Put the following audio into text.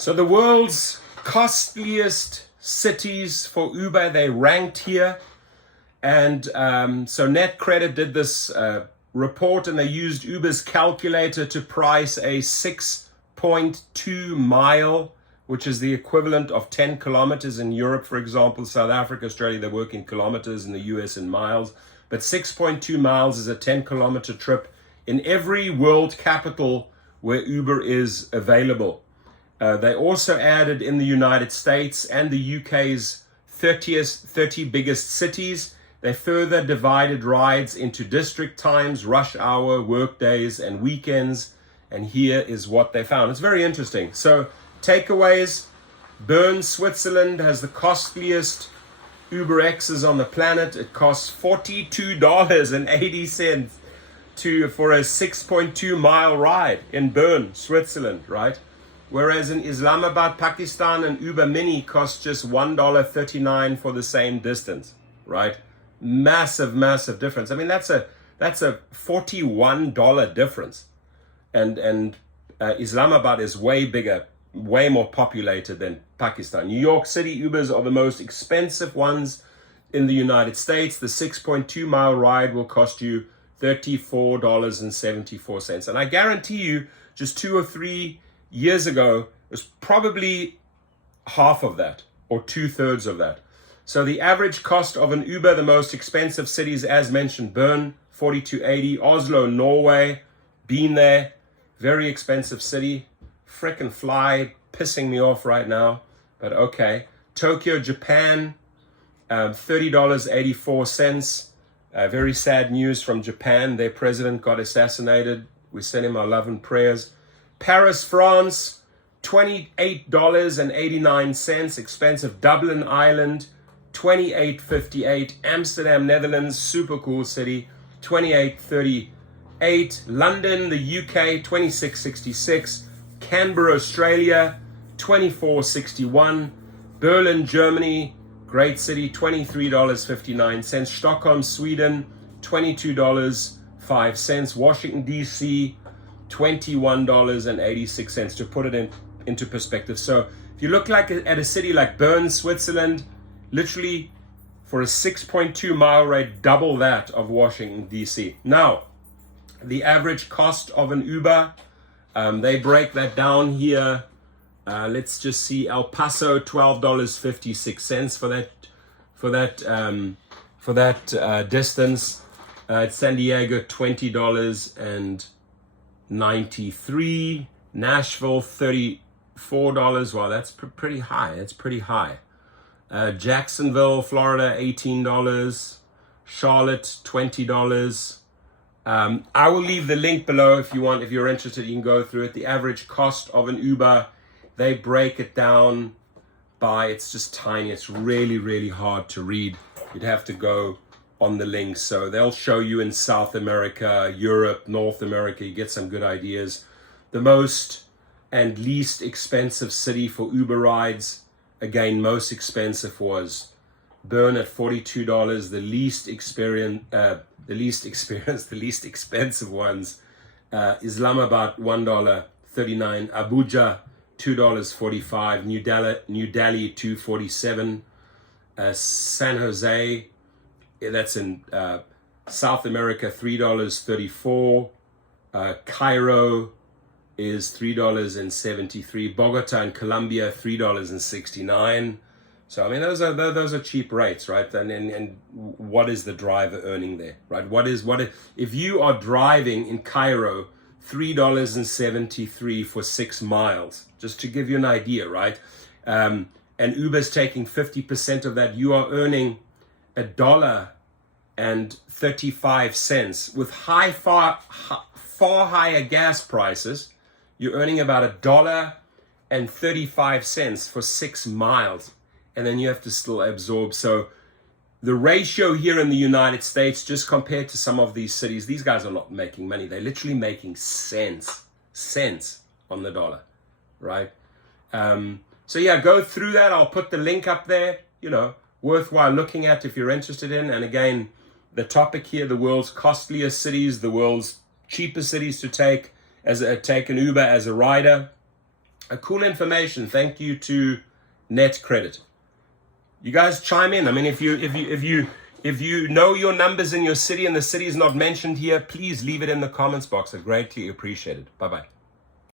So the world's costliest cities for Uber, they ranked here. And so NetCredit did this report, and they used Uber's calculator to price a 6.2 mile, which is the equivalent of 10 kilometers in Europe, for example. South Africa, Australia, they work in kilometers, in the US in miles. But 6.2 miles is a 10-kilometer trip in every world capital where Uber is available. They also added in the United States and the UK's 30 biggest cities. They further divided rides into district times, rush hour, work days, and weekends. And here is what they found. It's very interesting. So takeaways: Bern, Switzerland has the costliest Uber X's on the planet. It costs $42.80 for a 6.2 mile ride in Bern, Switzerland, right? Whereas in Islamabad, Pakistan, an Uber Mini costs just $1.39 for the same distance, right? Massive, massive difference. I mean, that's a $41 difference. And Islamabad is way bigger, way more populated than Pakistan. New York City Ubers are the most expensive ones in the United States. The 6.2 mile ride will cost you $34.74. And I guarantee you, just 2 or 3 years ago, it was probably half of that or 2/3 of that. So the average cost of an Uber, the most expensive cities, as mentioned, Bern, $42.80, Oslo, Norway, been there, very expensive city, frickin' fly, pissing me off right now, but okay. Tokyo, Japan, $30.84. Very sad news from Japan. Their president got assassinated. We send him our love and prayers. Paris, France, $28.89, expensive. Dublin, Ireland, $28.58. Amsterdam, Netherlands, super cool city, $28.38. London, the UK, $26.66. Canberra, Australia, $24.61. Berlin, Germany, great city, $23.59. Stockholm, Sweden, $22.05. Washington, D.C., $21.86, to put it into perspective. So if you look at a city like Bern, Switzerland, literally for a 6.2 mile ride, double that of Washington, D.C. Now, the average cost of an Uber, they break that down here. Let's just see. El Paso, $12.56 for that distance. San Diego, $20.93. Nashville, $34. Wow, that's pretty high. That's pretty high. Jacksonville, Florida, $18. Charlotte, $20. I will leave the link below if you want. If you're interested, you can go through it. The average cost of an Uber, they break it down by, it's just tiny. It's really, really hard to read. You'd have to go on the links. So they'll show you in South America, Europe, North America. You get some good ideas. The most and least expensive city for Uber rides, again, most expensive was Bern at $42. The least expensive ones, Islamabad, $1.39. Abuja, $2.45. New Delhi, $2.47. San Jose, that's in South America, $3.34. Cairo is $3.73. Bogota and Colombia, $3.69. So I mean, those are cheap rates, right? And what is the driver earning there, right? What is if you are driving in Cairo, $3.73 for 6 miles, just to give you an idea, right? And Uber's taking 50% of that. You are earning $1.35 with far higher gas prices. You're earning about $1.35 for 6 miles. And then you have to still absorb. So the ratio here in the United States, just compared to some of these cities, these guys are not making money. They're literally making cents on the dollar, right? So yeah, go through that. I'll put the link up there, worthwhile looking at if you're interested in. And again, the topic here, the world's costliest cities, the world's cheapest cities to take an Uber as a rider. cool information. Thank you to Net Credit. You guys chime in. I mean, if you know your numbers in your city and the city is not mentioned here, please leave it in the comments box. I greatly appreciate it. Bye-bye.